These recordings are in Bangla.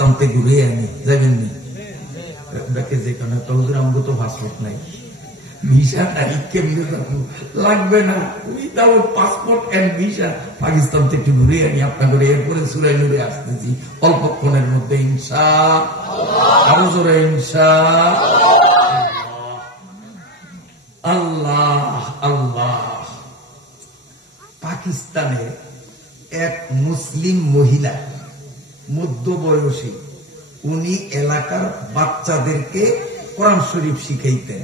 পাকিস্তানতে ঘুরে আনি যাবেন নি ব্যাকে যেখানে তো হুজুর আমগো তো পাসপোর্ট নাই ভিসা নাই কেমনে যাবো লাগবে না without passport and visa Pakistan থেকে একটু ঘুরে আনি আপনাদের এরপরে সূরা নূরে আসতেছি অল্পক্ষণের মধ্যে ইনশাআল্লাহ আরো জোরে ইনশাআল্লাহ আল্লাহ পাকিস্তানে এক মুসলিম মহিলা মধ্যবয়সী উনি এলাকার বাচ্চাদেরকে কোরআন শরীফ শিখাইতেন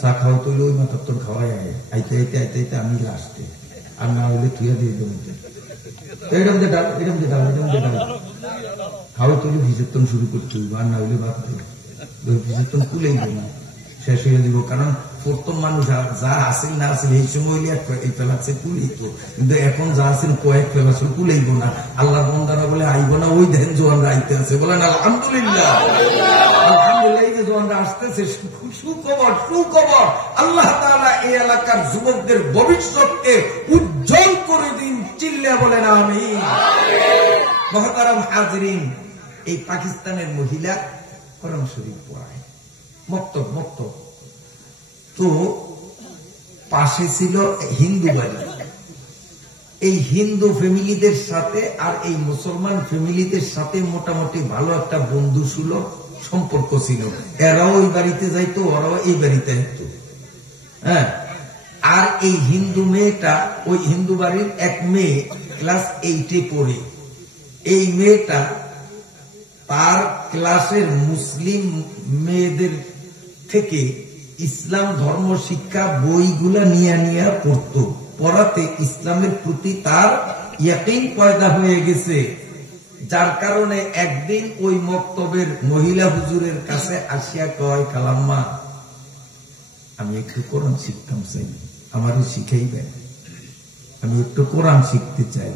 চা খাওয়া তো ওই মাথা তোর খাওয়াই আইতে আইতে আইতে আইতে আমি লাস্টে আর না হলে তুইয়া দিয়ে দেবো এরকম যে ডাল এরকম যে ডাল এরকম যে ডাল খাওয়া তুলে ভিজেতন শুরু করতে হইব আর না হলে বাদ দেবো ভিজেতন কুলেই দেবো না শেষ হয়ে দিব কারণ প্রথম মানুষ যা আসেন না আসেন এই সময় এই ফেলাচ্ছে কুলিত কিন্তু এখন যা আছেন কয়েক ফেলাছে কুলেইব না আল্লাহ বন্দারা বলে আইব না ওই দেন জোয়ানরা আইতে আছে বলেন আলহামদুলিল্লাহ আলহামদুলিল্লাহ যে জোয়ানরা আসতেছে সুখবর সুখবর আল্লাহ তাআলা এই এলাকার যুবকদের ভবিষ্যৎকে উজ্জ্বল করে দিন চিল্লা বলেন আমিন মুহতারাম হাজিরিন এই পাকিস্তানের মহিলা কোরআন শরীফ পড়ায় মক্তব মক্তব তো পাশে ছিল হিন্দু বাড়ি এই হিন্দু ফ্যামিলিদের সাথে আর এই মুসলমান ফ্যামিলিদের সাথে মোটামুটি ভালো একটা বন্ধু সুলভ সম্পর্ক ছিল এরাও ওই বাড়িতে যাইতো ওরাও এই বাড়িতে যাইতো হ্যাঁ আর এই হিন্দু মেয়েটা ওই হিন্দু বাড়ির এক মেয়ে ক্লাস 8-এ পড়ে এই মেয়েটা তার ক্লাসের মুসলিম মেয়েদের থেকে ইসলাম ধর্ম শিক্ষা বইগুলা নিয়ে নিয়ে পড়তো পড়াতে ইসলামের প্রতি তার ইয়াকিন পয়দা হয়ে গেছে যার কারণে একদিন ওই মক্তবের মহিলা হুজুরের কাছে আসিয়া কয় কালাম্মা আমি একটু কোরআন শিখতাম চাই আমারও শিখাইবেন আমি একটু কোরআন শিখতে চাই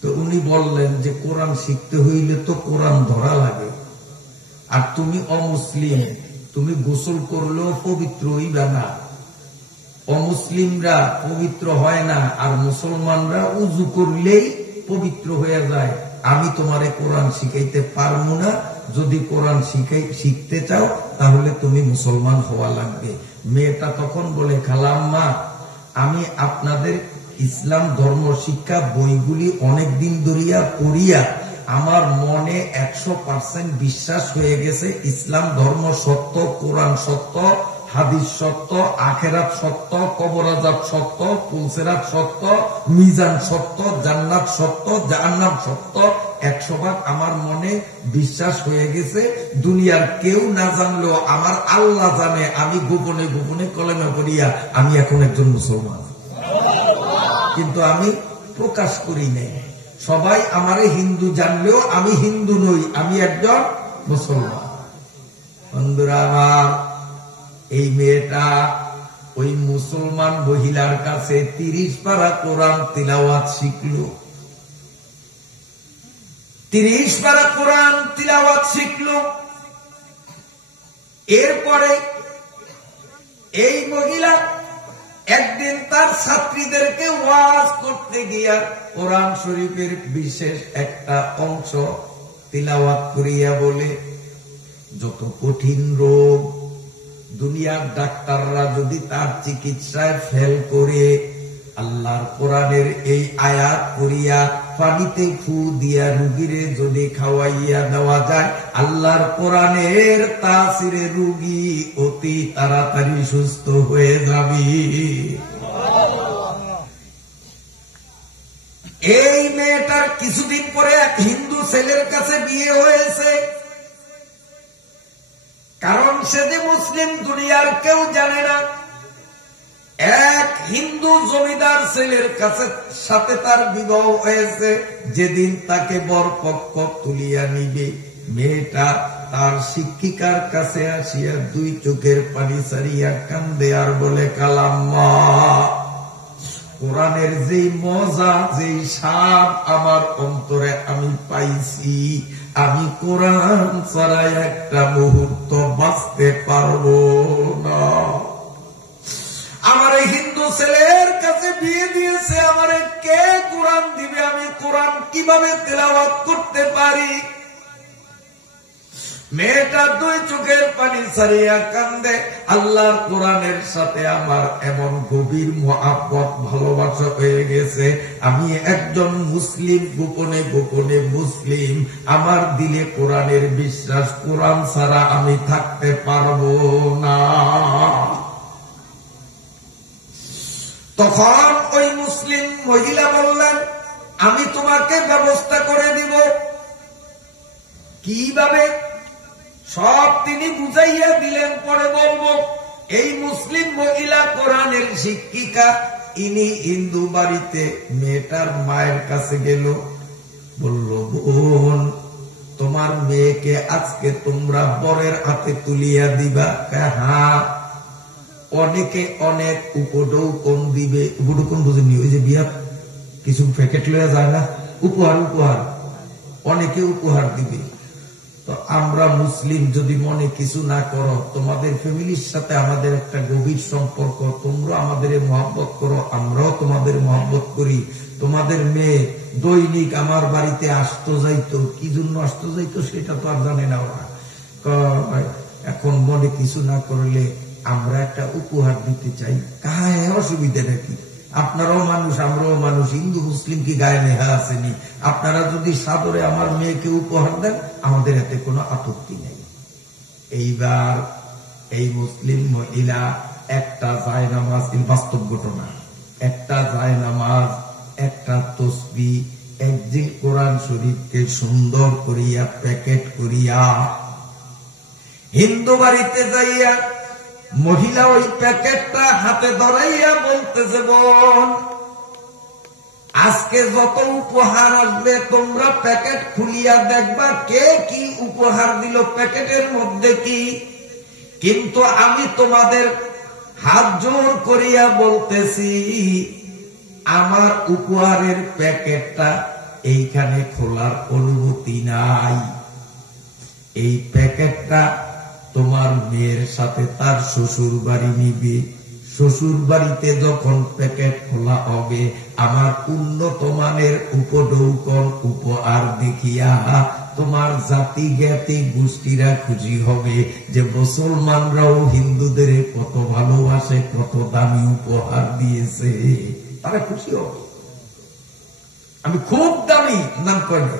তো উনি বললেন যে কোরআন শিখতে হইলে তো কোরআন ধরা লাগে আর তুমি অমুসলিম তুমি গোসল করলেও পবিত্র হইবে না অমুসলিমরা পবিত্র হয় না আর মুসলমানরা উযু করলেই পবিত্র হয়ে যায় আমি তোমারে কোরআন শিখাইতে পারবো না যদি কোরআন শিখতে চাও তাহলে তুমি মুসলমান হওয়া লাগবে মেয়েটা তখন বলে খালাম্মা আমি আপনাদের ইসলাম ধর্ম শিক্ষা বইগুলি অনেকদিন ধরিয়া পড়িয়া আমার মনে 100% বিশ্বাস হয়ে গেছে ইসলাম ধর্ম সত্য কোরআন সত্য হাদিস সত্য আখেরাত সত্য কবর আযাব সত্য পুলসিরাত সত্য মিজান সত্য জান্নাত সত্য জাহান্নাম সত্য 100% আমার মনে বিশ্বাস হয়ে গেছে দুনিয়ার কেউ না জানলেও আমার আল্লাহ জানে আমি গোপনে গোপনে কলেমা পড়িয়া আমি এখন একজন মুসলমান কিন্তু আমি প্রকাশ করি নাই সবাই আমারে হিন্দু জানলেও আমি হিন্দু নই আমি একজন মুসলমান বন্ধুরা আমার এই মেয়েটা ওই মুসলমান মহিলার কাছে 30 পারা কোরআন তিলাওয়াত শিখলো 30 পারা কোরআন তিলাওয়াত শিখলো এরপরে এই মহিলা একদিন তার ছাত্রীদেরকে ওয়াজ করতে গিয়া কোরআন শরীফের বিশেষ একটা অংশ তিলাওয়াত করিয়া বলে যত কঠিন রোগ দুনিয়ার ডাক্তাররা যদি তার চিকিৎসায় ফেল করে আল্লাহর কোরআনের এই আয়াত করিয়া পানিতে ফু দিয়া রুগীরে যদি খাওয়াইয়া দেওয়া যায় আল্লাহর কোরআনের তাসিরে রুগী অতি তাড়াতাড়ি সুস্থ হয়ে যাবে এই মেয়েটার কিছুদিন পরে এক হিন্দু ছেলের কাছে বিয়ে হয়েছে কারণ সে যে মুসলিম দুনিয়ার কেউ জানে না এক হিন্দু জমিদার ছেলের কাছে সাথে তার বিবাহ হয়েছে যেদিন তাকে বরপক্ষ তুলিয়া নিবে মেয়েটা তার শিক্ষিকার কাছে আসিয়া 2 চোখের পানি ছাড়িয়া কান্দে আর বলে কালাম্মা কোরআনের যেই মজা যেই স্বাদ আমার অন্তরে আমি পাইছি আমি কোরআন ছাড়া একটা মুহূর্ত বাঁচতে পারবো না আমার হিন্দু ছেলের কাছে বিয়ে দিয়েছে আমারে কে কোরআন দিবে আমি কোরআন কিভাবে তেলাওয়াত করতে পারি। মেয়েটা দুই চোখের পানি ছাড়িয়া কান্দে। আল্লাহর কোরআনের সাথে আমার এমন গভীর মহব্বত ভালোবাসা হয়ে গেছে, আমি একজন মুসলিম, গোপনে গোপনে মুসলিম, আমার দিলে কোরআনের বিশ্বাস, কোরআন ছাড়া আমি থাকতে পারবো না। তখন ওই মুসলিম মহিলা বললেন, আমি তোমাকে ব্যবস্থা করে দিব। কিভাবে সব তিনি বুঝাইয়া দিলেন, পরে বলবো। এই মুসলিম মহিলা কোরআনের শিক্ষিকা, ইনি হিন্দু বাড়িতে মেয়েটার মায়ের কাছে গেল, বলল, বোন, তোমার মেয়েকে আজকে তোমরা বরের হাতে তুলিয়া দিবা। হ্যাঁ, অনেকে অনেক উপঢৌকন দিবে। উপঢৌকন বুঝেননি? ওই যে বিয়া কিছু প্যাকেট লইয়া যায় না, উপহার, উপহার অনেকে উপহার দিবে। তো আমরা মুসলিম, যদি মনে কিছু না করো, তোমাদের ফ্যামিলির সাথে আমাদের একটা গভীর সম্পর্ক, তোমরা আমাদের মহব্বত করো, আমরাও তোমাদের মহব্বত করি। তোমাদের মেয়ে দৈনিক আমার বাড়িতে আসতো যাইতো, কি জন্য আসতো যাইতো সেটা তো আর জানে না ওরা। এখন মনে কিছু না করলে আমরা একটা উপহার দিতে চাই। কাহে অসুবিধা নাকি? আপনারাও মানুষ, আমরাও মানুষ, হিন্দু মুসলিম কি গায়ে নেহা আসেনি? আপনারা যদি সাদরে আমার মেয়েকে উপহার দেন, আমাদের এতে কোনো আপত্তি নেই। এইবার এই মুসলিম মহিলা একটা জায়নামাজ, বাস্তব ঘটনা, একটা জায়নামাজ, একটা তসবিহ, একদিন কোরআন শরীফকে সুন্দর করিয়া প্যাকেট করিয়া হিন্দু বাড়িতে যাইয়া মহিলা ওই প্যাকেটটা হাতে ধরাইয়া বলতেছে, বোন, আজকে যত উপহার আসবে তোমরা প্যাকেট খুলিয়া দেখবা কে কি উপহার দিল, প্যাকেটের মধ্যে কি। কিন্তু আমি তোমাদের হাত জোর করিয়া বলতেছি, আমার উপহারের প্যাকেটটা এইখানে খোলার অনুমতি নাই। এই প্যাকেটটা তোমার মেয়ের সাথে তার শ্বশুর বাড়ি নিবে। শ্বশুর বাড়িতে যখন প্যাকেট খোলা হবে, আমার উন্নত মানের উপঢৌকন উপহার দেখিয়া তোমার জাতি জ্ঞাতি গোষ্ঠীরা খুশি হবে যে মুসলমানরাও হিন্দুদের কত ভালোবাসে, কত দামি উপহার দিয়েছে, তারা খুশি হবে। আমি খুব দামি, নাম করে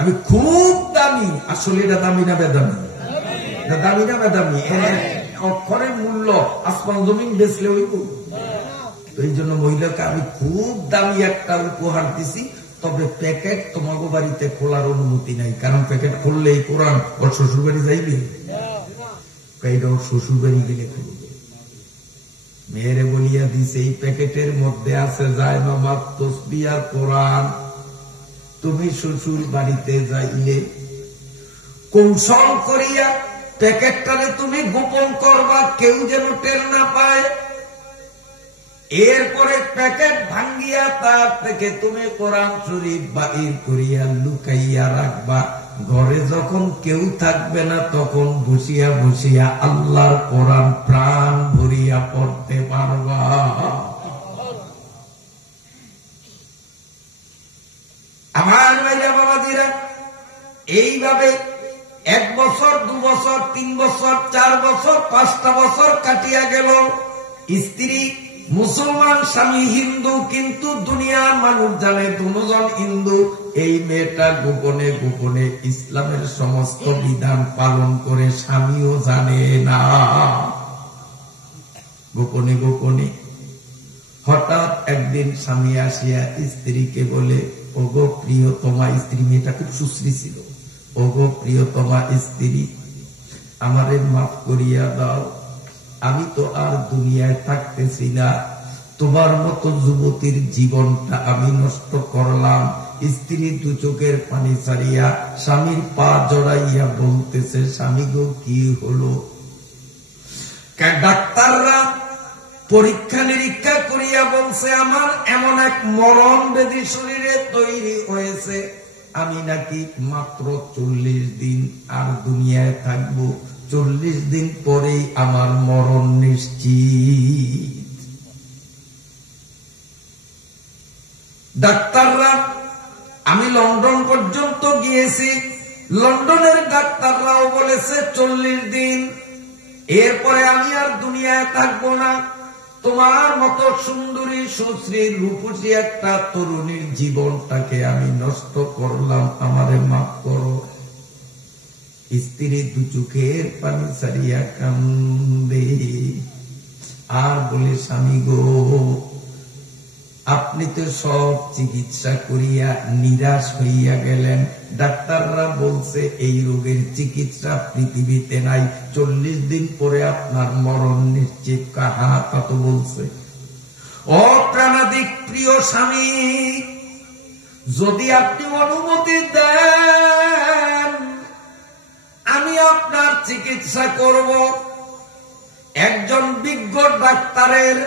আমি খুব দামি, আসলে এটা দামি না বেদামি? দামি না বেদামি? অক্ষরের মূল্য আসমান জমিন বেচলে হইব। এই জন্য মহিলাকে আমি খুব দামি একটা উপহার দিছি, তবে প্যাকেট তোমাকে বাড়িতে খোলার অনুমতি নাই, কারণ প্যাকেট খুললে এই কোরআন ওর শ্বশুর বাড়ি যাইবে, ওর শ্বশুর বাড়ি গেলে খুলবে। মেয়েরে বলিয়া দিছে, এই প্যাকেটের মধ্যে আছে জায়নামাজ, তাসবিহ আর কোরআন। তুমি শ্বশুর বাড়িতে যাইলে কৌশল করিয়া প্যাকেটটারে তুমি গোপন করবা, কেউ যেন টের না পায়। এরপরে প্যাকেট ভাঙ্গিয়া তার থেকে তুমি কোরআন শরীফ বাহির করিয়া লুকাইয়া রাখবা। ঘরে যখন কেউ থাকবে না, তখন বসিয়া বসিয়া আল্লাহর কোরআন প্রাণ ভরিয়া পড়তে পারবা। আমার ভাইরা বাবাজিরা, এইভাবে 1 বছর, 2 বছর, 3 বছর, 4 বছর, 5টা বছর কাটিয়া গেল। স্ত্রী মুসলমান, স্বামী হিন্দু, কিন্তু দুনিয়ার মানুষ জানে দুজন হিন্দু। এই মেয়েটা গোপনে গোপনে ইসলামের সমস্ত বিধান পালন করে, স্বামীও জানে না। গোপনে গোপনে হঠাৎ একদিন স্বামী আসিয়া স্ত্রীকে বলে, ওগো প্রিয়তমা স্ত্রী, মেয়েটা খুব সুশ্রী ছিল, ওগো প্রিয়তমা স্ত্রী, আমারে মাফ করিয়া দাও, আমি তো আর দুনিয়ায় থাকতেছি না, তোমার মতো যুবতীর জীবনটা আমি নষ্ট করলাম। স্ত্রী 2 চোখের পানি ছাড়িয়া স্বামীর পা জড়াইয়া বলতেছে, স্বামী গো কি হলো? ডাক্তাররা পরীক্ষা নিরীক্ষা করিয়া বলছে, আমার এমন এক মরণ ব্যাধি শরীরে তৈরি হয়েছে, আমি নাকি মাত্র 40 দিন আর দুনিয়ায় থাকবো, 40 দিন পরেই আমার মরণ নিশ্চিত। ডাক্তাররা আমি লন্ডন পর্যন্ত গিয়েছি, লন্ডনের ডাক্তাররাও বলেছে 40 দিন, এরপরে আমি আর দুনিয়ায় থাকবো না। তোমার মতো সুন্দরী সুশ্রী রূপসী একটা তরুণীর জীবনটাকে আমি নষ্ট করলাম, আমারে মাফ করো। স্ত্রী দু চোখের পানি ছাড়িয়া কান্দে আর বলে, স্বামী গো, আপনি তো সব চিকিৎসা করিয়া নিরাশ হইয়া গেলেন, ডাক্তাররা বলছে এই রোগের চিকিৎসা পৃথিবীতে নাই, 40 দিন পরে আপনার মরণ নিশ্চিত। কাহা তা তো বলছে। ও প্রাণাদিক প্রিয় স্বামী, যদি আপনি অনুমতি দেন আমি আপনার চিকিৎসা করব। একজন বিজ্ঞ ডাক্তারের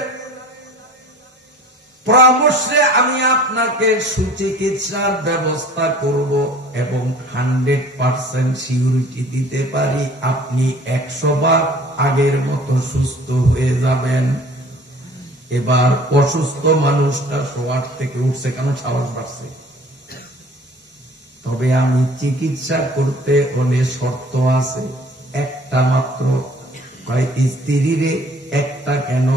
পরামর্শে আমি আপনাকে সুচিকিৎসার ব্যবস্থা করব এবং 100% সিউরিটি দিতে পারি আপনি 100 বার আগের মতো সুস্থ হয়ে যাবেন। এবার অসুস্থ মানুষটা শোয়ার থেকে উঠছে, কেন সাহস বাড়ছে। তবে আমি চিকিৎসা করতে হলে শর্ত আছে, একটা মাত্র। স্ত্রীরে একটা কেন,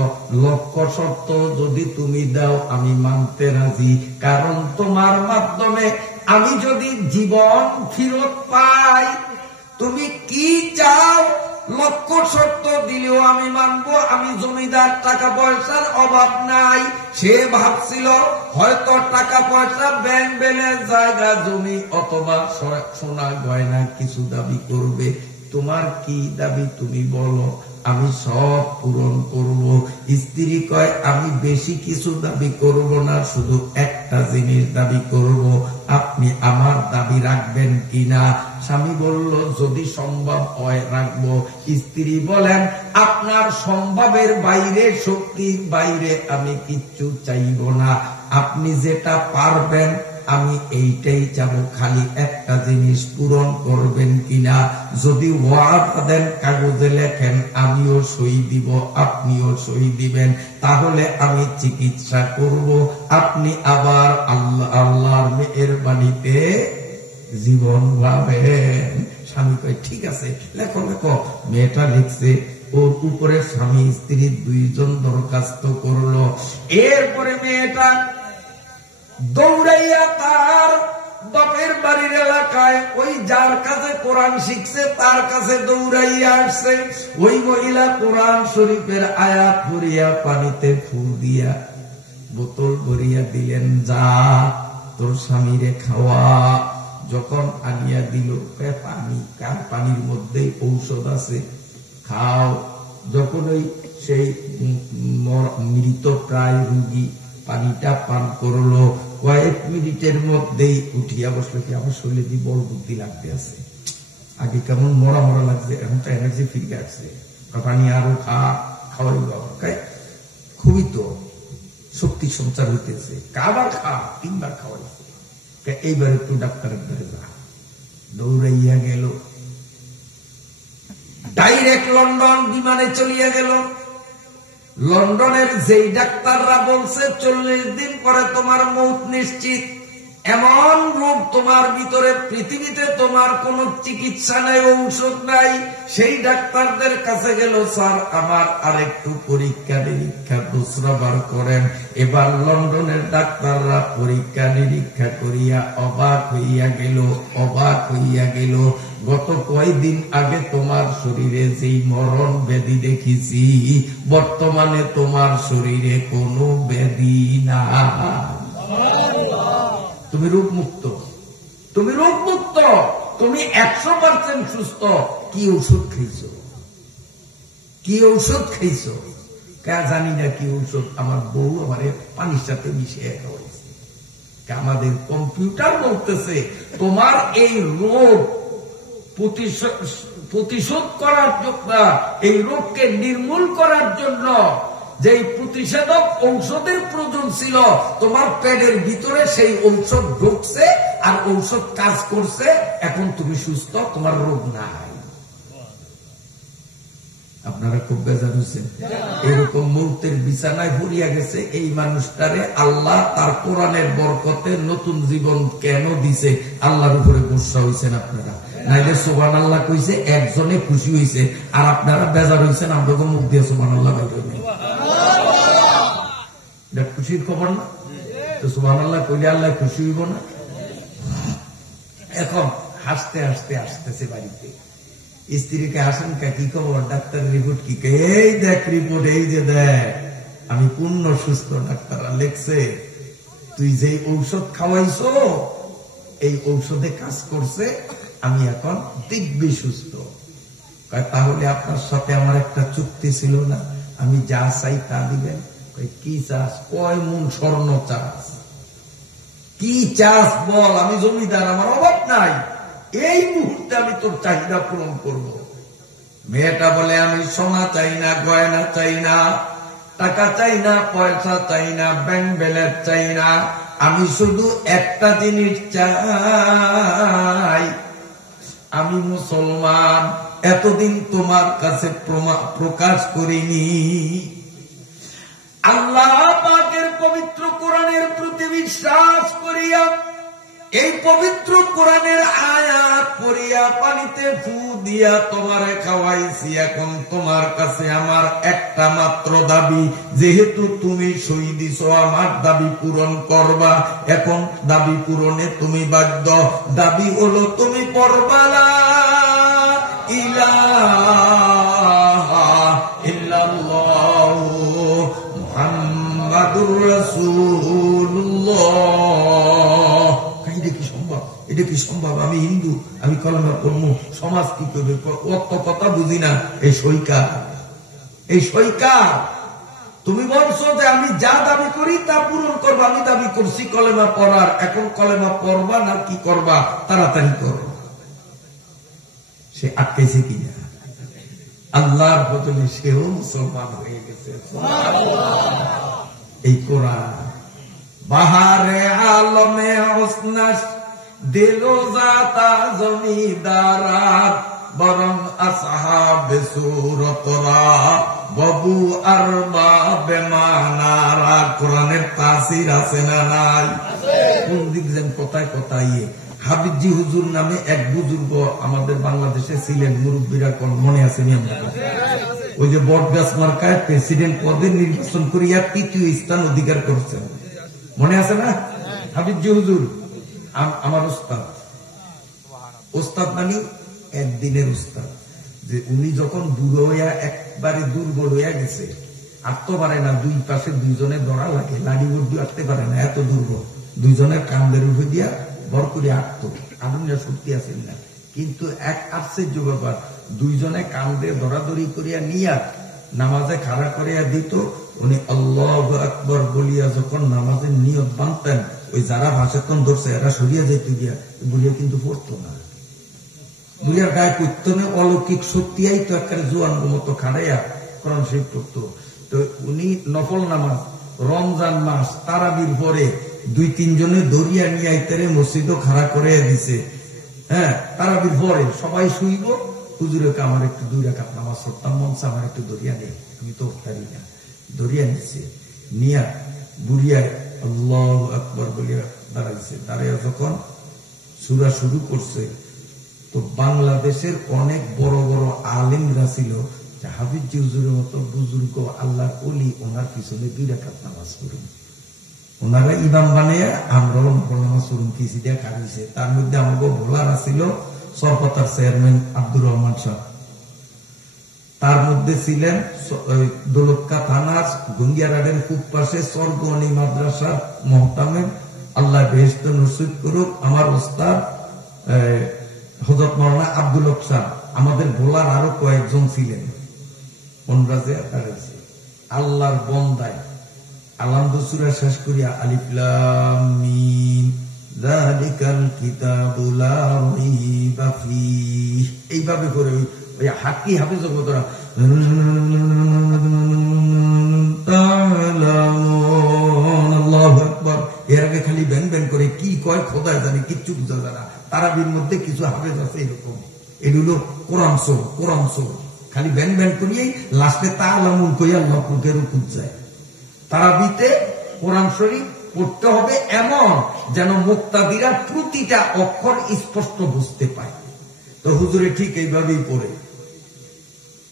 লক্ষ শর্ত যদি তুমি দাও আমি মানতে রাজি, কারণ তোমার মাধ্যমে আমি যদি জীবন ফিরত পাই, তুমি কি চাও লক্ষ শর্ত দিলেও আমি মানবো। আমি জমিদার, টাকা পয়সার অভাব নাই। সে ভাবছিল হয়তো টাকা পয়সা, ব্যাংক ব্যালেন্স, জায়গা জমি অথবা সোনা গয়না কিছু দাবি করবে। তোমার কি দাবি তুমি বলো, আমি সব পূরণ করব। স্ত্রী কয়, আমি বেশি কিছু দাবি করব না, শুধু একটা জিনিস দাবি করব, আপনি আমার দাবি রাখবেন কিনা। স্বামী বলল, যদি সম্ভব হয় রাখবো। স্ত্রী বলেন, আপনার সম্ভবের বাইরে, শক্তির বাইরে আমি কিচ্ছু চাইব না, আপনি যেটা পারবেন আমি এইটাই চাবো, খালি একটা জিনিস পূরণ করবেন কিনা। যদি ওয়াদা দেন, কাগজে লেখেন, আমিও সই দিব, আপনিও সই দিবেন, তাহলে আমি চিকিৎসা করব, আপনি আবার আল্লাহর মেহেরবানিতে জীবন পাবেন। স্বামী কয়, ঠিক আছে, লেখো লেখো। মেয়েটা লিখছে, ওর উপরে স্বামী স্ত্রী দুইজন দরখাস্ত করলো। এরপরে মেয়েটা দৌড়াইয়া তার বাপের বাড়ির এলাকায় ওই যার কাছে কোরআন শিখছে তার কাছে দৌড়াইয়া আসছে। ওই মহিলা কোরআন শরীফের আয়াত ভরিয়া পানিতে ফু দিয়া বোতল ভরিয়া দিলেন, যা তোর স্বামীরে খাওয়া। যখন আনিয়া দিল, পানি, কার পানির মধ্যে ঔষধ আছে, খাও। যখন ওই সেই মৃত প্রায় রোগী পানিটা পান করলো, কয়েক মিনিটের মধ্যেই উঠিয়া বসলো। কি আমার শরীরে বল বুদ্ধি লাগতে আছে, আগে কেমন মরা মরা লাগছে, এখন তো এনার্জি ফিরে আসছে, পানি আরো খাওয়াই খুবই তো শক্তি সঞ্চার হইতেছে। কাবার খা, 3 বার খাওয়াইছে। এইবার একটু ডাক্তারের ধরে যা। দৌড়াইয়া গেল, ডাইরেক্ট লন্ডন বিমানে চলিয়া গেল। লন্ডনের যেই ডাক্তাররা বলছে 40 দিন পরে তোমার মৌত নিশ্চিত, এমন রোগ তোমার ভিতরে, পৃথিবীতে তোমার কোন চিকিৎসা নাই, ঔষধ নাই, সেই ডাক্তারদের কাছে গেল, স্যার আমার আরেকটু পরীক্ষা নিরীক্ষা দোসরাবার করেন। এবার লন্ডনের ডাক্তাররা পরীক্ষা নিরীক্ষা করিয়া অবাক হইয়া গেল, অবাক হইয়া গেল। গত কয়দিন আগে তোমার শরীরে যেই মরণ ব্যাধি দেখেছি, বর্তমানে তোমার শরীরে কোনো ব্যাধি না, তুমি রোগমুক্ত, তুমি রোগমুক্ত, তুমি 100% সুস্থ। কি ঔষধ খাইছ, কি ঔষধ খাইছ? জানি না কি ঔষধ, আমার বউ আমার পানির সাথে মিশিয়ে খাওয়াইছে। আমাদের কম্পিউটার বলতেছে তোমার এই রোগ প্রতিশোধ করার জন্য, এই রোগকে নির্মূল করার জন্য যে প্রতিষেধক ঔষধের প্রয়োজন ছিল, তোমার পেটের ভিতরে সেই ঔষধ ঢুকছে আর ঔষধ কাজ করছে, এখন তুমি সুস্থ, তোমার রোগ নাই। আপনারা খুব বেজার হয়েছেন। এরকম মৌতের বিছানায় পড়িয়া গেছে এই মানুষটারে আল্লাহ তার কোরআনের বরকতে নতুন জীবন কেন দিছে, আল্লাহর উপরে গোসা হয়েছেন আপনারা। নাইলে সুবহানাল্লাহ কইছে একজনে খুশি হয়েছে, আর আপনারা বেজার হয়েছেন আমরা মুখ দিয়ে সুবহানাল্লাহ কইবেন। এটা খুশির খবর না? তো সুবহানাল্লাহ কইলে আল্লাহ খুশি হইব না? এখন হাসতে হাসতে আসতেছে বাড়িতে, স্ত্রীকে হাসেন কা, কি খবর, ডাক্তার রিপোর্ট কি? এই দেখ রিপোর্ট, এই যে দেখ আমি পূর্ণ সুস্থ। ডাক্তার লেখছে তুই যে ঔষধ খাওয়াইছ এই ঔষধে কাজ করছে, আমি এখন দিব্যি সুস্থ। তাহলে আপনার সাথে আমার একটা চুক্তি ছিল না, আমি যা চাই তা দিবেন? কি চাস? কয় মন স্বর্ণ চাস? কি চাস বল, আমি জমিদার, আমার অভাব নাই, এই মুহূর্তে আমি তোর চাহিদা পূরণ করব। মেয়েটা বলে আমি সোনা চাই না, গয়না চাই না, টাকা চাই না, পয়সা চাই না, ব্যাংক ব্যালেন্স চাই না, আমি শুধু একটা জিনিস চাই, আমি মুসলমান, এতদিন তোমার কাছে প্রকাশ করিনি। আল্লাহ পাকের পবিত্র কোরআনের প্রতি বিশ্বাস করিয়া এই পবিত্র কোরআনের আয়াত পড়িয়া পানিতে ফু দিয়া তোমারে খাওয়াইছি। এখন তোমার কাছে আমার একটা মাত্র দাবি, যেহেতু তুমি সই দিছ আমার দাবি পূরণ করবা। এখন দাবি পূরণে তুমি বাধ্য। দাবি হলো তুমি পড়বা লা ইলাহা ইল্লাল্লাহু মুহাম্মাদুর রাসূলুল্লাহ। এটা কি সম্ভব? এটা কি সম্ভব? আমি হিন্দু, আমি কলমা পড়বো, সমাজ কি করবে? অত কথা বুঝি না। এই সইকা, এই সইকা তুমি বলছো যে আমি যা দাবি করি তা পূরণ করবো। আমি দাবি করছি কলেমা পড়ার, এখন কলেমা পড়বা না কি করবা? তাড়াতাড়ি করো। সে আটকাইছে কিনা? আল্লাহর বদলে সেও মুসলমান হয়ে গেছে। এই কোরআন বাহারে আলমে হোসনাস দিলো জাতা জমিদারাত, বরং আসহাবে সুরতরা বাবু আর বাবে মানারা। কোরআনের তাসির আছে না নাই? কোন দিক যেন কোথায় কোথায় হাবিবজি হুজুর নামে এক বুজুর্গ আমাদের বাংলাদেশে ছিলেন, মুরব্বীরা কোন মনে আছে? ওই যে বটগাছ মার্কায় প্রেসিডেন্ট পদে নির্বাচন করিয়া তৃতীয় স্থান অধিকার করছেন, মনে আছে না? হাবিবজি হুজুর আমার উস্তাদ, উস্তাদ মানে একদিনের উস্তাদ। যে উনি যখন বুড়ো হইয়া একবারে দুর্বল হইয়া গেছে, আটতে পারে না, দুই পাশে দুইজনে ধরা লাগে, লাঠি বুদ্ধি আটতে পারে না, এত দুর্বল। দুইজনের কান্দের উঠে দিয়া বর করে আটত, আগুনটা সত্যি আছেন না। কিন্তু এক আশ্চর্য ব্যাপার, দুইজনে কান্দে ধরাধরি করিয়া নিয়া নামাজে খাড়া করিয়া দিত। উনি আল্লাহু আকবার বলিয়া যখন নামাজের নিয়ত বাঁধতেন, ওই যারা ভাষাক্ষণ ধরছে এরা সরিয়া যেত গিয়া, বলিয়া কিন্তু পড়তো না। বুঝিয়ার গায়ে কীর্তনে অলৌকিক সত্যিয়াই তো একটা জোয়ান মতো খাড়াইয়া কোরআন শরীফ পড়তো। তো উনি নফল নামাজ রমজান মাস তারাবির পরে দুই তিনজনে দরিয়া নিয়ে আইতারে মসজিদও খাড়া করে দিছে। হ্যাঁ, তারাবির পরে সবাই শুইব, হুজুরকে আমার একটু 2 রাকাত নামাজ পড়তাম, মনসা আমার একটু দরিয়া নেই, আমি তো পারি না। দরিয়া নিচ্ছে নিয়া বুড়িয়ায় আল্লাহু আকবার বলিয়া দাঁড়াইছে। দাঁড়াইয়া যখন সূরা শুরু করছে, তো বাংলাদেশের অনেক বড় বড় আলেমরা ছিল, হাফিজ হুজুরের মতো বুজুর্গ আল্লাহর ওলি, ওনার পিছনে 2 রাকাত নামাজ পড়ুন। ওনারা ইমাম বানিয়ে আমরাও নামাজ পড়ুন কিছু দিয়ে খাইছে। তার মধ্যে আমাকে ভোলার ছিল সরপতার চেয়ারম্যান আব্দুর রহমান সাহেব, তার মধ্যে ছিলেন দৌলতকা থানার গঙ্গিয়ারাডের খুব পাশে সরগনি মাদ্রাসার মহতামেম, আল্লাহ বেহেশত নসিব করুক, আমার ওস্তাদ হযরত মাওলানা আব্দুল হক সাহেব। আমাদের ভোলার আরো কয়েকজন ছিলেন। আল্লাহর বন্দায় আলামদু সূরা শেষ করিয়া আলিফ লাম মিম যালিকাল কিতাবু লা রাইবা ফীহ এইভাবে করে ওই হাকি হাফেজ কতরা আল্লাহু আকবার, এর আগে খালি ব্যান ব্যান করে কি কয় খোদা জানে, কিচ্ছু বুঝা যায় না। তারাবির মধ্যে কিছু হাফেজ আছে এরকম, এগুলো কোরআন সুর, কোরআন সুর খালি ব্যান ব্যান করিয়েই লাস্টে তা আলামুল কইয়া লকুকে রুকুত যায়। তারাবিতে কোরআন শরীফ পড়তে হবে এমন যেন মুক্তাদিরা প্রতিটা অক্ষর স্পষ্ট বুঝতে পায়। তো হুজুরে ঠিক এইভাবেই পড়ে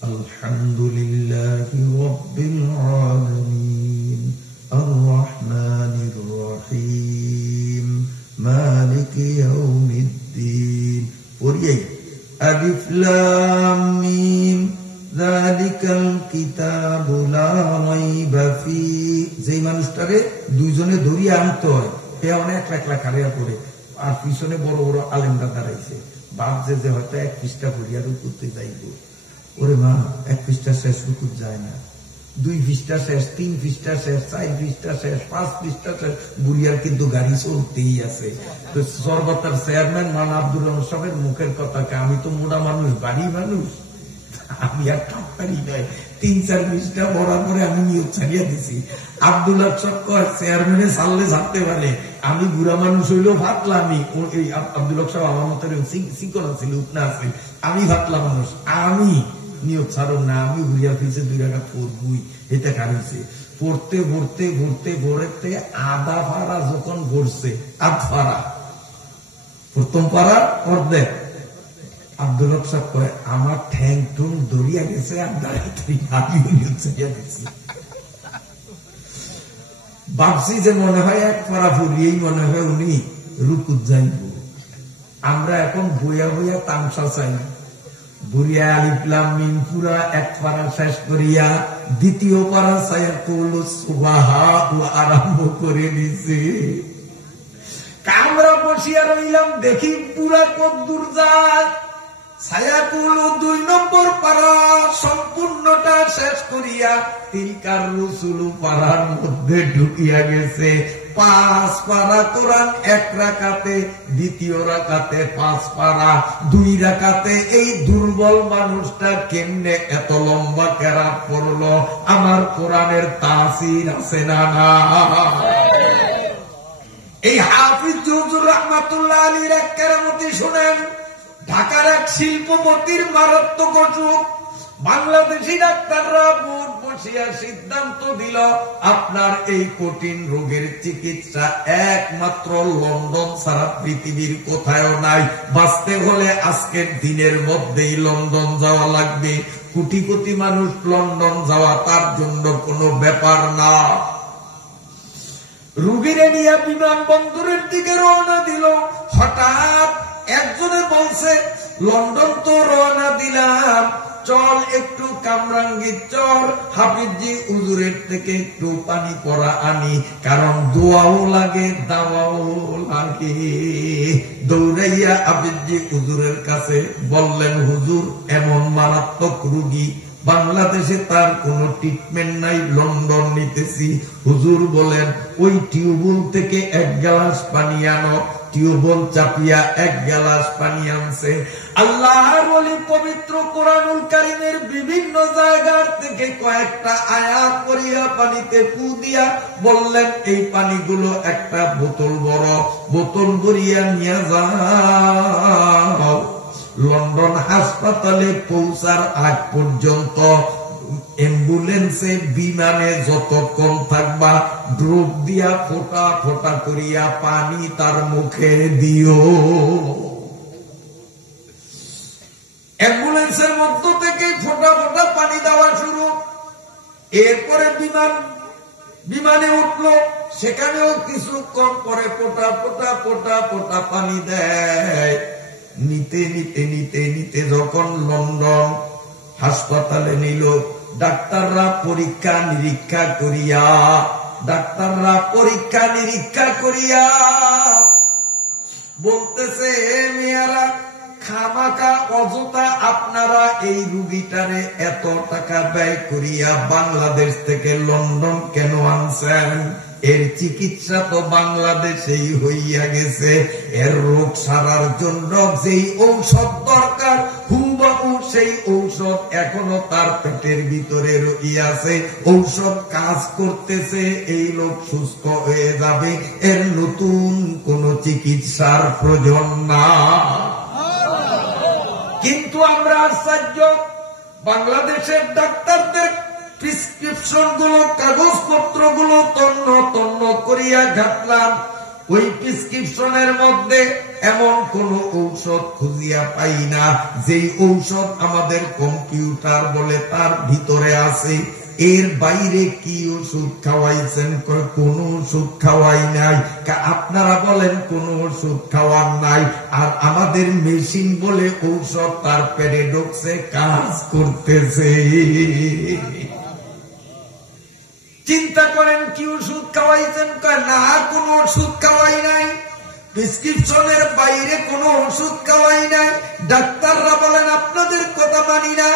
আলহামদুলিল্লাহি রাব্বিল আলামিন আর রহমানির রহিম মালিকি ইয়াউমিদ্দিন পড়িয়ে আলিফ লাম মিম যালিকাল কিতাবু লা রাইবা ফি। যেই মানুষটারে দুইজনে ধরিয়া আনতে হয় সে অনেক একলা খাড়িয়া পড়ে, আর পিছনে বড় বড় আলেমরা দাঁড়াইছে, ভাবছে যে হয়তো এক পৃষ্ঠা পড়িয়া রুকুতে যাইব। ওরে মা, এক পৃষ্ঠা শেষ রুকুত যায় না, 2 পৃষ্ঠা শেষ, 3 পৃষ্ঠা শেষ, 4 পৃষ্ঠা শেষ, 5 পৃষ্ঠা শেষ, বুড়িয়ার কিন্তু গাড়ি চলতেই আছে। তো সর্বতার চেয়ারম্যান মান আব্দুর রহমান সাহেবের মুখের কথাকে, আমি তো মোটা মানুষ, বাড়ি মানুষ, আমি আর ঠাপ্পারি নয়, 3-4 পৃষ্ঠা পড়ার পরে আমি নিয়োগ ছাড়িয়ে দিছি। আব্দুল্লাহ সব কয় চেয়ারম্যানে ছাড়লে ছাড়তে পারে, আমি বুড়া মানুষ হইলেও ভাবলামই। আব্দুল্লাহ সাহেব আমার মতো সিকলা ছিল, উপনা আছে, আমি ভাবলাম মানুষ, আমি নিয়োগ ছাড়ো না, আমি ঘুরিয়া ফিরছে 2 রাকাত পড়বই। এটা কারণছে পড়তে পড়তে পড়তে পড়তে আধা পারা যখন পড়ছে, আধা প্রথম পাড়ার অর্ধেক, আব্দুল হক সাহেব কয় আমার ঠ্যাং টুং দড়িয়া গেছে, আর দাঁড়িয়ে নিয়োগ ছাড়িয়া দিচ্ছি। ভাবছি যে মনে হয় এক পাড়া ফুরিয়েই মনে হয় উনি রুকুত যাইব। আমরা এখন বইয়া বইয়া তামসা চাই, বুড়িয়া আলিফ লাম মিম পুরা এক পারা শেষ করিয়া দ্বিতীয় পারা সায়াকুলু সুবহানাহু আরম্ভ করে দিছে। আমরা বসিয়া রইলাম, দেখি পুরা কদ্দুর যায়। সায়াকুলু 2 নম্বর পারা সম্পূর্ণটা শেষ করিয়া তিলকার রুসুলু পাড়ার মধ্যে ঢুকিয়া গেছে। 5 পারা কোরআন 1 রাকাতে, দ্বিতীয় রাকাতে 5 পারা, 2 রাকাতে। এই দুর্বল মানুষটা কেমনে এত লম্বা কেরাত পড়লো? আমার কোরআনের তাসির আছে না না? এই হাফিজ হুজুর রাহমাতুল্লাহ আলাইহির এক কেরামতি শুনেন। ঢাকার এক শিল্পপতির মারাত্মক অসুখ, বাংলাদেশি ডাক্তাররা বোর্ড বসিয়া সিদ্ধান্ত দিল আপনার এই কঠিন রোগের চিকিৎসা একমাত্র লন্ডন ছাড়া পৃথিবীর কোথাও নাই। বাঁচতে হলে আজকের দিনের মধ্যেই লন্ডন যাওয়া লাগবে। কোটি কোটি মানুষ লন্ডন যাওয়া তার জন্য কোনো ব্যাপার না। রোগীরে নিয়ে বিমানবন্দরের দিকে রওনা দিল। হঠাৎ একজনে বলছে লন্ডন তো রওনা দিলাম, চল একটু কামরাঙ্গি চল, হাফিজি হুজুরের থেকে একটু পানি পড়া আনি, কারণ দোয়াও লাগে দাওয়াও লাগে। দৌড়াইয়া হাফিজি হুজুরের কাছে বললেন, হুজুর এমন মারাত্মক রোগী, বাংলাদেশে তার কোন ট্রিটমেন্ট নাই, লন্ডন নিতেছি। হুজুর বলেন ওই টিউবওয়েল থেকে 1 গ্লাস পানি আনো। টিউবওয়েল চাপিয়া 1 গ্লাস পানি আনছে। আল্লাহর ওলি পবিত্র কোরআনুল কারীমের বিভিন্ন জায়গার থেকে কয়েকটা আয়াত পড়িয়া পানিতে ফু দিয়া বললেন এই পানিগুলো একটা বোতল বড়, বোতল ভরিয়া নিয়ে যাও। লন্ডন হাসপাতালে পৌঁছার আগ পর্যন্ত অ্যাম্বুলেন্সে বিমানে যতক্ষণ থাকবা ড্রপ দিয়া ফোটা ফোটা করিয়া পানি তার মুখে দিও। অ্যাম্বুলেন্সের মধ্য থেকে ফোটা ফোটা পানি দেওয়া শুরু। এরপরে বিমানে উঠলো, সেখানেও কিছুক্ষণ পরে ফোটা ফোটা ফোটা ফোটা পানি দেয়। নিতে নিতে নিতে নিতে যখন লন্ডন হাসপাতালে নিল, ডাক্তাররা পরীক্ষা নিরীক্ষা করিয়া বলতেছে, মেয়ারা খামাকা অযথা আপনারা এই রুগীটারে এত টাকা ব্যয় করিয়া বাংলাদেশ থেকে লন্ডন কেন আনছেন? এর চিকিৎসা তো বাংলাদেশেই হইয়া গেছে। এর রোগ সারার জন্য যেই ঔষধ দরকার হুবহু সেই ঔষধ এখনো তার পেটের ভিতরে রইয়াছে। ঔষধ কাজ করতেছে, এই লোক সুস্থ হয়ে যাবে। এর নতুন কোন চিকিৎসার প্রয়োজন না। কিন্তু আমরা আশ্চর্য, বাংলাদেশের ডাক্তারদের প্রেসক্রিপশন গুলো, কাগজপত্র গুলো তন্ন তন্ন করিয়া ঘাটলাম। ওই প্রেসক্রিপশনের মধ্যে এমন কোন ঔষধ খুঁজিয়া পাই না যেই ঔষধ আমাদের কম্পিউটার বলে তার ভিতরে আছে। এর বাইরে কি ওষুধ খাওয়াইছেন? কোন ওষুধ খাওয়াই নাই। আপনারা বলেন কোন ওষুধ খাওয়ার নাই, আর আমাদের মেশিন বলে ঔষধ তার পেটে ঢুকছে, কাজ করতেছে। চিন্তা করেন কি ওষুধ খাওয়াইছেন? না, কোন ওষুধ খাওয়াই নাই। প্রেসক্রিপশনের বাইরে কোন ওষুধ খাওয়াই নাই। ডাক্তাররা বলেন আপনাদের কথা মানি না,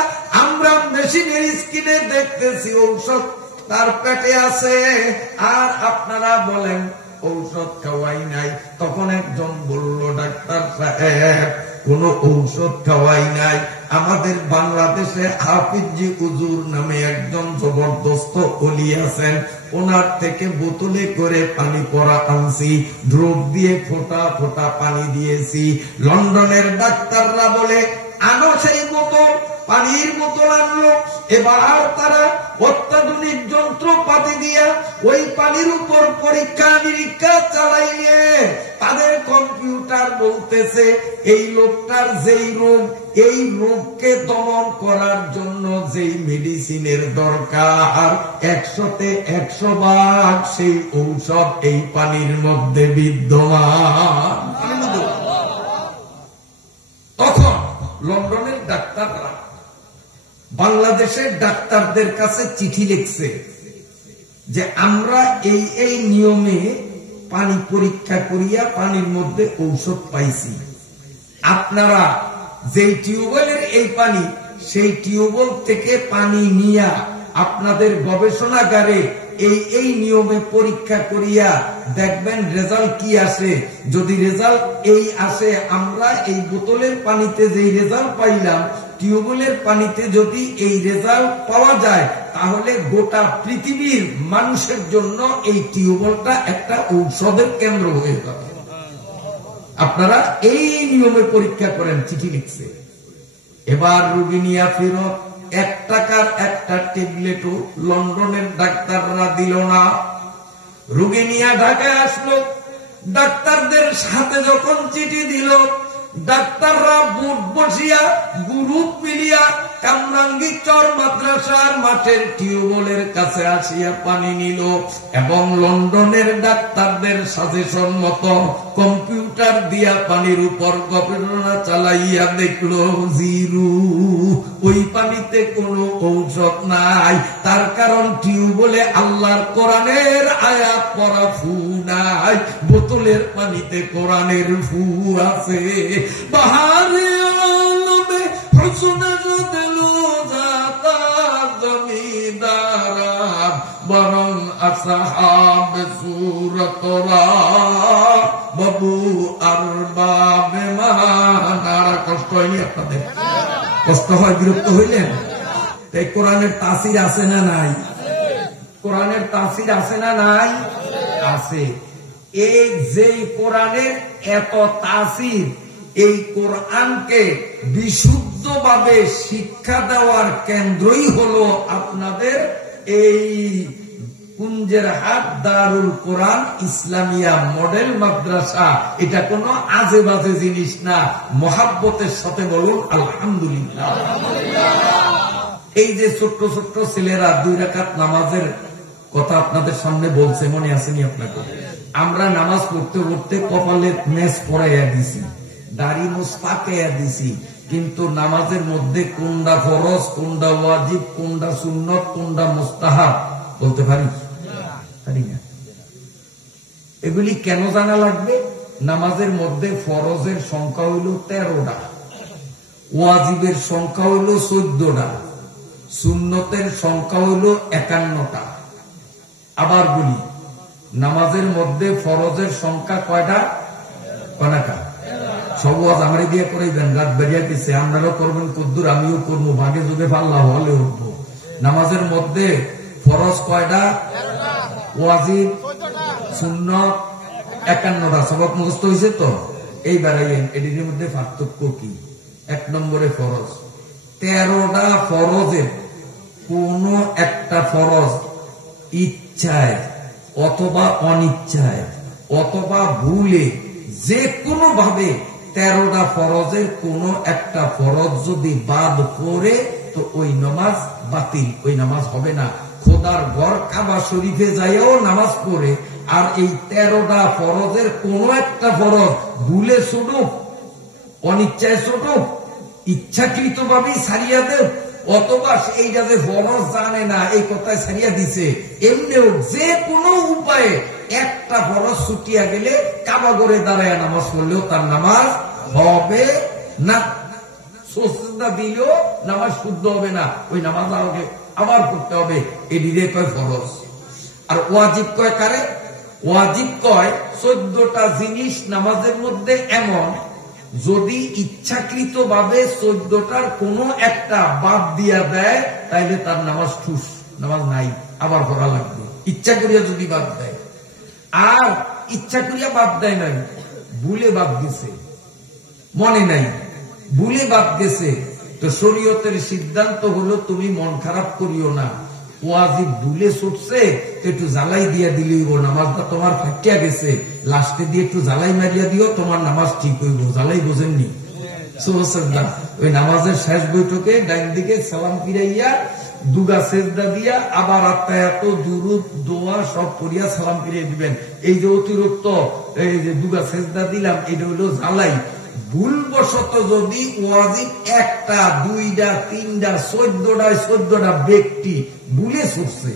আমরা মেশিনের স্ক্রিনে দেখতেছি ঔষধ তার পেটে আছে, আর আপনারা বলেন ঔষধ খাওয়াই নাই। তখন একজন বলল, ডাক্তার সাহেব কোন ঔষধ খাওয়াই নাই। আমাদের বাংলাদেশে হাফিজি হুজুর নামে একজন জবরদস্ত ওলি আছেন, ওনার থেকে বোতলে করে পানি পরা আনছি, ড্রপ দিয়ে ফোঁটা ফোঁটা পানি দিয়েছি। লন্ডনের ডাক্তাররা বলে আনো সেই বোতল, পানির বোতল আনলো। এবার তারা অত্যাধুনিক যন্ত্রপাতি দিয়া ওই পানির উপর পরীক্ষা নিরীক্ষা চালাইলে তাদের কম্পিউটার বলতেছে এই লোকটার যেই রোগ, এই রোগকে দমন করার জন্য যেই মেডিসিনের দরকার 100-তে 100 ভাগ সেই ঔষধ এই পানির মধ্যে বিদ্যমান। তখন লন্ডনের ডাক্তাররা বাংলাদেশের ডাক্তারদের কাছে চিঠি লিখছে যে আমরা এই এই নিয়মে পানি পরীক্ষা করিয়া পানির মধ্যে ঔষধ পাইছি। আপনারা যেই টিউবওয়েলের এই পানি, সেই টিউবওয়েল থেকে পানি নিয়া আপনাদের গবেষণাগারে এই এই নিয়মে পরীক্ষা করিয়া দেখবেন রেজাল্ট কি আসে। যদি রেজাল্ট এই আসে, আমরা এই বোতলের পানিতে যেই রেজাল্ট পাইলাম, টিউবওয়েলের পানিতে যদি এই রেজাল্ট পাওয়া যায়, তাহলে গোটা পৃথিবীর মানুষের জন্য এই টিউবওয়েলটা একটা ঔষধের কেন্দ্র হয়ে যাবে। আপনারা এই নিয়মে পরীক্ষা করেন, চিঠি লিখছে। এবার রোগী নিয়ে ফেরত। 1 টাকার একটা ট্যাবলেটও লন্ডনের ডাক্তাররা দিল না। রোগী নিয়ে ঢাকায় আসলো। ডাক্তারদের সাথে যখন চিঠি দিল, ডাক্তাররা বুট বসিয়া গ্রুপ মিলিয়া কামরাঙ্গী চর মাদ্রাসার মাঠের টিউবওয়েলের কাছে আসিয়া পানি নিল এবং লন্ডনের ডাক্তারদের সাজেশন মতো কম্পিউটার দিয়া পানির উপর গবেষণা চালাইয়া দেখল জিরু, ওই পানিতে কোনো ঔষধ নাই। তার কারণ টিউবওয়েলে আল্লাহর কোরআনের আয়াত পড়া ফু নাই, বোতলের পানিতে কোরআনের ফু আছে। বাহারে আলমে হুসনে দিলো জাতা জমিদারা বরং আসহাব সূরতরা বাবু আরবাবে মানারা। কষ্ট হয়নি আপনাদের? কষ্ট হয়, বিরক্ত হইলেন? এই কোরআনের তাসির আছে না নাই? কোরআনের তাসির আছে না নাই? আছে। এই যে কোরআনের এত তাসির, এই কোরআনকে বিশুদ্ধভাবে শিক্ষা দেওয়ার কেন্দ্রই হলো আপনাদের এই কুঞ্জের হাট দারুল কোরআন ইসলামিয়া মডেল মাদ্রাসা। এটা কোনো আজে বাজে জিনিস না। মহাব্বতের সাথে বলুন আলহামদুলিল্লাহ। এই যে ছোট্ট ছোট্ট ছেলেরা 2 রাকাত নামাজের কথা আপনাদের সামনে বলছে, মনে আসেনি আপনাকে? আমরা নামাজ পড়তে পড়তে কপালে মেস পড়াইয়া দিছি, দাড়ি মুছ পাকাইয়া দিছি, কিন্তু নামাজের মধ্যে কোনটা ফরজ, কোনটা ওয়াজিব, কোনটা সুন্নত, কোনটা মুস্তাহাব বলতে পারি না। এগুলি কেন জানা লাগবে? নামাজের মধ্যে ফরজের সংখ্যা হইল 13টা, ওয়াজিবের সংখ্যা হইল 14টা, সুন্নতের সংখ্যা হইল 51টা। আবার বলি, নামাজের মধ্যে ফরজের সংখ্যা কয়টা? কয়টা? সব ওয়াজ আমারে দিয়ে করাইবেন, রাত বেরিয়ে গেছে, আপনারাও করবেন কদ্দুর, আমিও করবো, ভাগে যুগে পাল্লা হলে উঠবো। নামাজের মধ্যে ফরজ কয়টা? ওয়াজিব, সুন্নত 51টা। সবক মুখস্থ হয়েছে তো? এইবার এটির মধ্যে পার্থক্য কি? 1 নম্বরে ফরজ, 13টা ফরজের কোন একটা ফরজ ইচ্ছায় অথবা অনিচ্ছায় অথবা ভুলে যে কোনো ভাবে 13টা ফরজের কোন একটা ফরজ যদি বাদ পড়ে তো ওই নামাজ বাতিল, ওই নামাজ হবে না। খোদার ঘর কাবা শরীফে যাইও নামাজ পড়ে আর এই 13টা ফরজের কোন একটা ফরজ ভুলে ছুটুক, অনিচ্ছায় ছুটুক, ইচ্ছাকৃত ভাবেই ছাড়িয়া দেব, অথবা এইটা যে ফরজ জানে না এই কথায় ছাড়িয়া দিছে, এমনিও যে কোনো উপায়ে একটা ফরজ ছুটিয়া গেলে কাবা ঘরে দাঁড়ায় নামাজ পড়লেও তার নামাজ হবে না। সুজদা দিলেও নামাজ শুদ্ধ হবে না, ওই নামাজ আবার পড়তে হবে। এদিকে কয় ফরজ। আর ওয়াজিব কয় কারে? ওয়াজিব কয় 14টা জিনিস নামাজের মধ্যে এমন, যদি ইচ্ছাকৃত ভাবে 14টার কোন একটা বাদ দিয়া দেয় তাইলে তার নামাজ ঠুস, নামাজ নাই, আবার পড়া লাগবে। ইচ্ছা করিয়া যদি বাদ দেয়, আর ইচ্ছা করিয়া বাদ দেয় নাই, ভুলে বাদ গেছে, মনে নাই, ভুলে বাদ গেছে, তো শরীয়তের সিদ্ধান্ত হলো তুমি মন খারাপ করিও না। ওয়াজিব ভুলে ছুটছে একটু জ্বালাই দিয়া দিলেই ও নামাজটা তোমার ফাটিয়া গেছে, লাস্টে দিয়ে একটু জ্বালাই মারিয়া দিও, তোমার নামাজ ঠিক হইব। জ্বালাই বোঝেননি? ওই নামাজের শেষ বৈঠকে ডাইন দিকে সালাম ফিরাইয়া দুগা সেজদা দিয়া আবার আত্মায়াত দুরুদ দোয়া সব পড়িয়া সালাম ফিরিয়ে দিবেন। এই যে অতিরিক্ত এই যে দুগা সেজদা দিলাম এটা হইল জ্বালাই। ভুলবশত যদি ওয়াজিব 1টা 2টা 3টা 14টা ব্যক্তি ভুলে ছুটছে,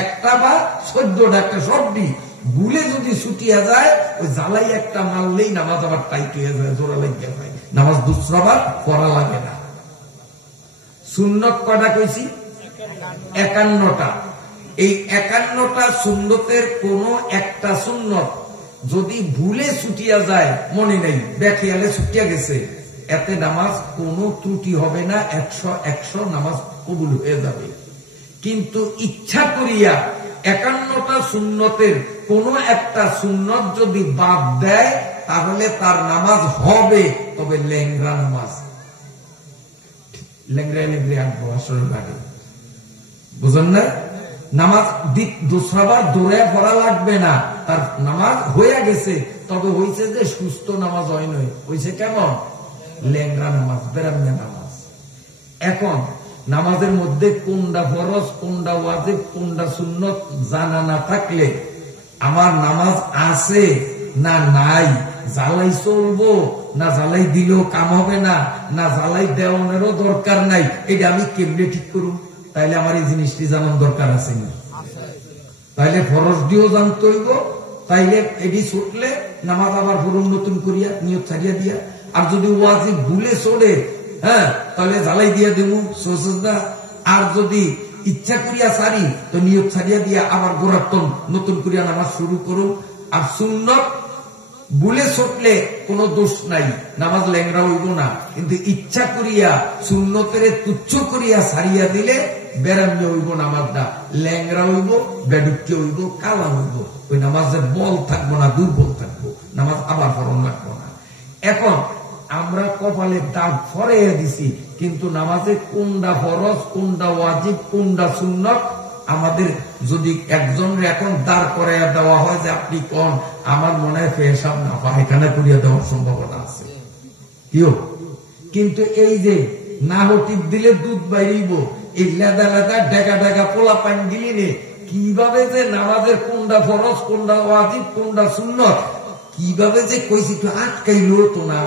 1টা বা 14টা একটা শব্দই ভুলে যদি ছুটিয়া যায়, ওই জ্বালাই একটা মারলেই নামাজ আবার টাইট হয়ে যায়, জোড়া লাগিয়ে যায়, নামাজ দুসরাবার করা লাগে না। সুন্নত কয়টা কইছি? 51টা। এই 51টা সুন্নতের কোন একটা সুন্নত যদি ভুলে ছুটিয়া যায়, মনে নেই, বেখেয়ালে ছুটিয়া গেছে, এতে নামাজ কোনো ত্রুটি হবে না, 100 নামাজ কবুল হয়ে যাবে। কিন্তু ইচ্ছা করিয়া 51টা সুন্নতের কোন একটা সুন্নত যদি বাদ দেয় তাহলে তার নামাজ হবে, তবে লেংরা নামাজ, লেংরায় লেংরে আঁকবো আসলে লাগে, বুঝলেন না? নামাজ দুসরাবার দৌড়ে পড়া লাগবে না, তার নামাজ হয়ে গেছে, তবে হয়েছে যে সুস্থ নামাজ হয় নয়, হয়েছে কেমন? লেংরা নামাজ, বেরামিয়া নামাজ। এখন নামাজের মধ্যে কোনটা ফরজ, কোনটা ওয়াজিব, কোনটা সুন্নত জানা না থাকলে আমার নামাজ আছে না নাই, জ্বালাই চলবো না জ্বালাই দিলেও কাম হবে না, না জ্বালাই দেওয়ানেরও দরকার নাই, এটা আমি কেমনে ঠিক করব? তাইলে আমার এই জিনিসটি জানার দরকার আছে না? তাইলে ফরজ দিয়েও জানতে হইব, তাইলে এটি ছুটলে নামাজ আবার পুরো নতুন করিয়া নিয়ত ছাড়িয়া দিয়া, আর যদি ওয়াজিব ভুলে চলে, হ্যাঁ, তাহলে জ্বালাই দিয়া দেব সুজদা, আর যদি ইচ্ছা করিয়া ছাড়ি তো নিয়ত ছাড়িয়া দিয়া আবার গোরাত্তন নতুন করিয়া নামাজ শুরু করুন। আর সুন্নত ভুলে ছুটলে কোনো দোষ নাই, নামাজ লেংরা হইব না, কিন্তু ইচ্ছা করিয়া সুন্নতের তুচ্ছ করিয়া ছাড়িয়া দিলে বেরাম্য হইব, নামাজটা লেংরা হইব, বেডুক্কি হইব, কালা হইব, ওই নামাজের বল থাকবো না, দুর্বল থাকবো, নামাজ আবার ফরন লাগবো না। এখন আমরা কপালে দাগ ফরাইয়া দিছি, কিন্তু নামাজে কোনটা ফরজ, কোনটা ওয়াজিব, কোনটা সুন্নত আমাদের যদি একজন এখন দাঁড় করাইয়া দেওয়া হয় যে আপনি কোন, আমার মনে হয় পেশাব না পায়খানা করিয়া দেওয়ার সম্ভাবনা আছে, কিও? কিন্তু এই যে না টিপ দিলে দুধ বাইরিব, এই লেদা লেদা ডেকা ডেকা পোলা পান দিলি, কিভাবে যে নামাজের কোনটা ফরজ, কোনটা ওয়াজিব, কোনটা সুন্নত কিভাবে যে কইছি একটু আটকাইলো তো না।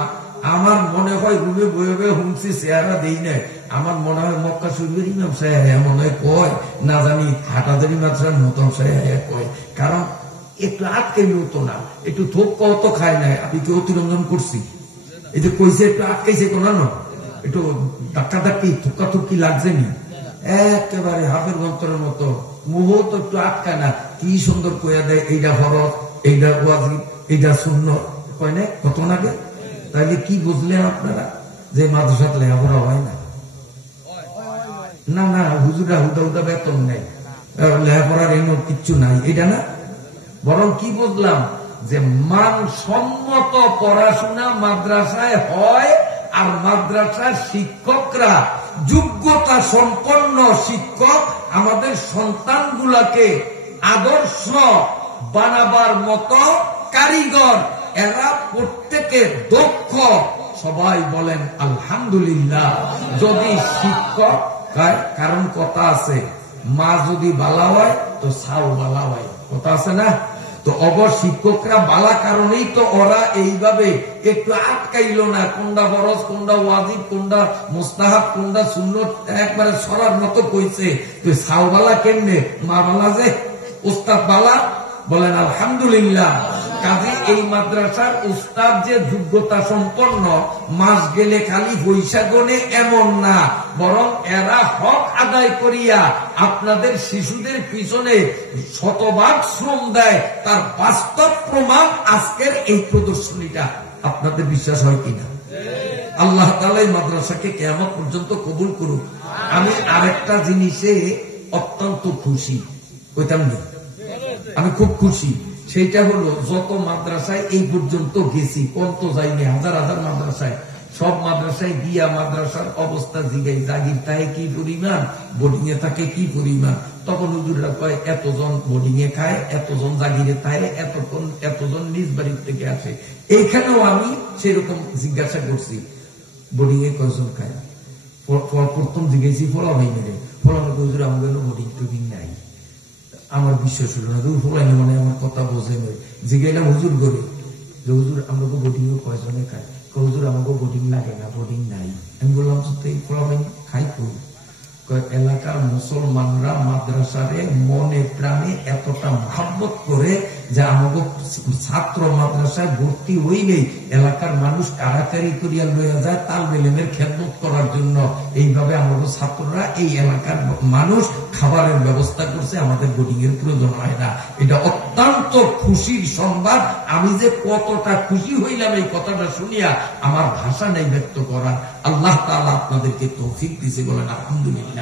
আমার মনে হয় রুমে বয়ে বয়ে হুমছি চেহারা দেই নাই, আমার মনে হয় মক্কা শরীফের ইমাম সাহেব মনে হয় কয়, না জানি হাটাদারি মাত্রার মতন সাহেব কয়, কারণ একটু আটকাইলো তো না, একটু থোক কত খায় নাই, আমি কি অতিরঞ্জন করছি? এই যে কইছে একটু আটকাইছে কোন না, একটু ধাক্কা ধাক্কি থুকা থুকি লাগছে নি, একেবারে হাফের গন্তরের মতো মুহ তো একটু আটকায় না, কি সুন্দর কইয়া দেয় এইটা ফরজ, এইটা ওয়াজিব, এইটা সুন্নত, কয় না কত নাগে। তাহলে কি বুঝলেন আপনারা যে মাদ্রাসাত লেখাপড়া হয় না? না না, হুজুরা হুদা হুদা বেতন নেই, লেখাপড়ার এমন কিচ্ছু নাই, এটা না। বরং কি বুঝলাম যে মানসম্মত পড়াশোনা মাদ্রাসায় হয়, আর মাদ্রাসার শিক্ষকরা যোগ্যতা সম্পন্ন শিক্ষক আমাদের সন্তানগুলাকে আদর্শ বানাবার মতো কারিগর, এরা প্রত্যেকে দক্ষ। সবাই বলেন আলহামদুলিল্লাহ। যদি শিক্ষক, কারণ কথা আছে, মা যদি বালা হয় তো সাউ বালা হয়, কথা আছে না? তো শিক্ষকরা বালা কারণেই তো ওরা এইভাবে একটু আটকাইল না, কোনটা ফরজ, কোনটা ওয়াজিব, কোনটা মুস্তাহাব, কোনটা সুন্নত একবারে সরার মতো কইছে। তো সাউ বালা কেমনে, মা বালা যে, উস্তাদ বালা, বলেন আলহামদুলিল্লাহ। কাজে এই মাদ্রাসার উস্তাদ যে যোগ্যতা সম্পন্ন, মাস গেলে খালি পয়সা গনে এমন না, বরং এরা হক আদায় করিয়া আপনাদের শিশুদের পিছনে শতভাগ শ্রম দেয়। তার বাস্তব প্রমাণ আজকের এই প্রদর্শনীটা। আপনাদের বিশ্বাস হয় কিনা? আল্লাহ তাআলা এই মাদ্রাসাকে কিয়ামত পর্যন্ত কবুল করুক। আমি আরেকটা জিনিসে অত্যন্ত খুশি, কইতাম না, আমি খুব খুশি। সেইটা হলো, যত মাদ্রাসায় এই পর্যন্ত গেছি, কম তো যাইনি, হাজার হাজার মাদ্রাসায়, সব মাদ্রাসায় গিয়া মাদ্রাসার অবস্থা জিগাই, জাগির থাকে কি পরিমাণ, বোর্ডিং এ থাকে কি পরিমাণ। তখন হুজুররা কয় এতজন বোর্ডিং এ খায়, এতজন জাগিরে থাকে, এতজন নিজ বাড়ির থেকে আসে। এইখানেও আমি সেরকম জিজ্ঞাসা করছি, বোর্ডিং এ কয়জন খায়? প্রথম জিজ্ঞেসি ফলা হয় মেরে, ফলানো হুজুর আমাদের বোর্ডিং টোডিং নাই। আমার বিশ্বাস হলো না, ফলাইনি মানে আমার কথা বোঝে নয়। জিজ্ঞাসা হুজুর করে যে হুজুর আমাকে বোর্ডিং এ কয়জনে খায়? হুজুর আমাকে বোর্ডিং লাগে না, বোর্ডিং নাই। আমি বললাম তো এই ফলাফাই খাই করি। এলাকার মুসলমানরা মাদ্রাসারে মনে প্রাণে এতটা মহব্বত করে যে আমাকে ছাত্র মাদ্রাসায় ভর্তি হইলেই এলাকার মানুষ কারাকারি করিয়া লইয়া যায় তালবে ইলমের খেদমত করার জন্য। এইভাবে আমাদের ছাত্ররা, এই এলাকার মানুষ খাবারের ব্যবস্থা করছে, আমাদের বোর্ডিং এর প্রয়োজন হয় না। এটা অত্যন্ত খুশির সংবাদ। আমি যে কতটা খুশি হইলাম এই কথাটা শুনিয়া, আমার ভাষা নেই ব্যক্ত করার। আল্লাহ তাআলা আপনাদেরকে তৌফিক দিয়েছে, বলেন আলহামদুলিল্লাহ।